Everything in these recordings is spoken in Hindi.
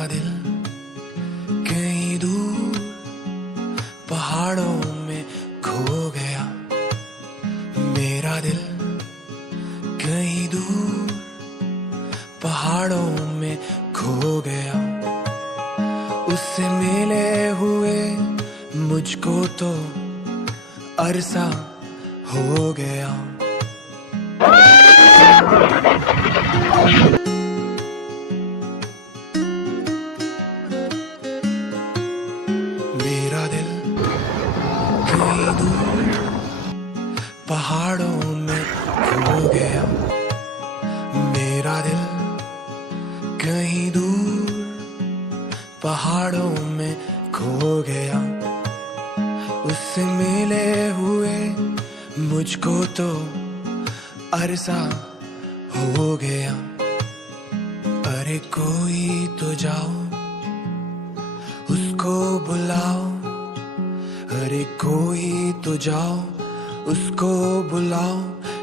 मेरा दिल कहीं दूर पहाड़ों में खो गया। मेरा दिल कहीं दूर पहाड़ों में खो गया। उससे मिले हुए मुझको तो अरसा हो गया। मेरा दिल कहीं दूर पहाड़ों में खो गया। मेरा दिल कहीं दूर पहाड़ों में खो गया। उससे मिले हुए मुझको तो अरसा हो गया। अरे कोई तो जाओ उसको बुलाओ। अरे कोई तो जाओ उसको बुलाओ।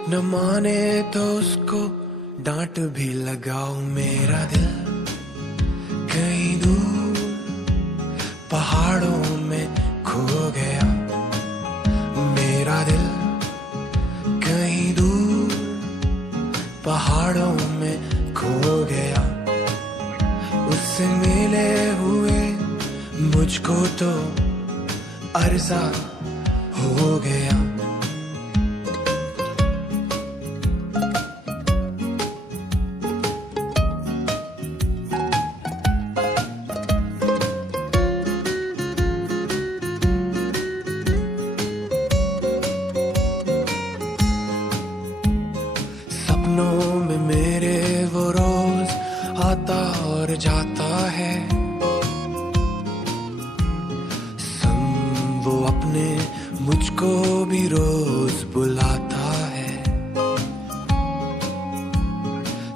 न माने तो उसको डांट भी लगाओ। मेरा दिल कहीं दूर पहाड़ों में खो गया। मेरा दिल कहीं दूर पहाड़ों में खो गया। उससे मिले हुए मुझको तो अरसा हो गया। सपनों में मेरे वो रोज आता और जाता है। संग वो अपने मुझको भी रोज बुलाता है।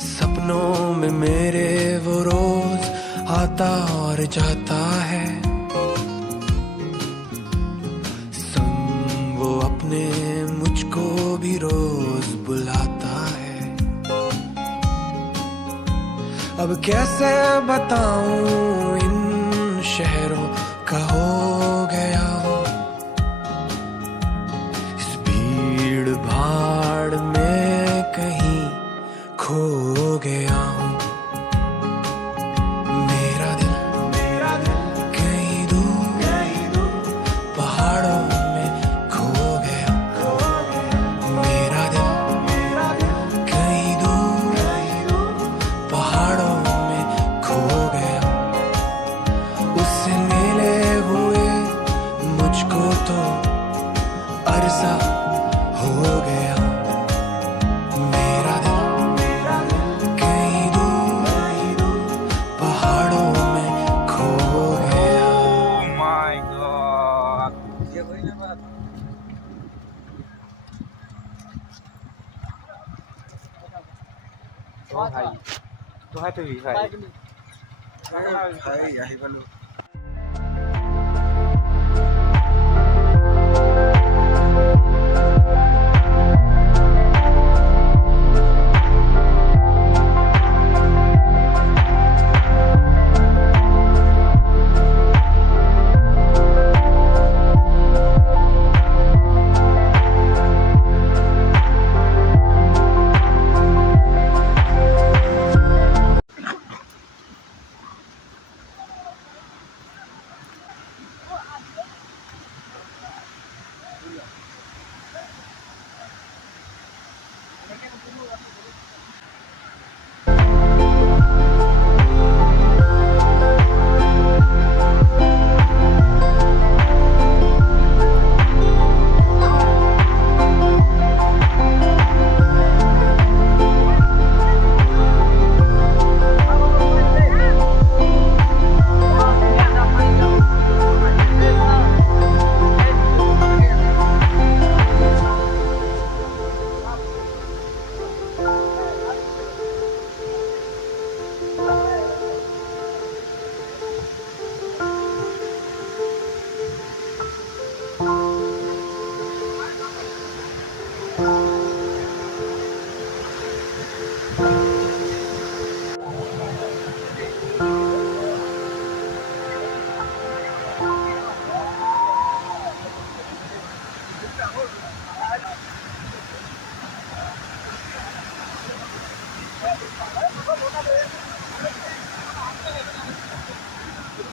सपनों में मेरे वो रोज आता और जाता है। संग वो अपने मुझको भी रोज बुलाता है। अब कैसे बताऊं इन शहरों का हो गया हूं। इस भीड़ भाड़ में कहीं खो गया हूं। मेरा दिल कहीं दूर पहाड़ों में खो गया। मेरा दिल कहीं दूर पहाड़ों में खो गया। उससे मिले हुए मुझको तो अरसा हो गया। मेरा दिल कहीं दूर पहाड़ों में खो गया। Oh my god. तो भाई तो है तो भी भाई ভাই আহি পালো।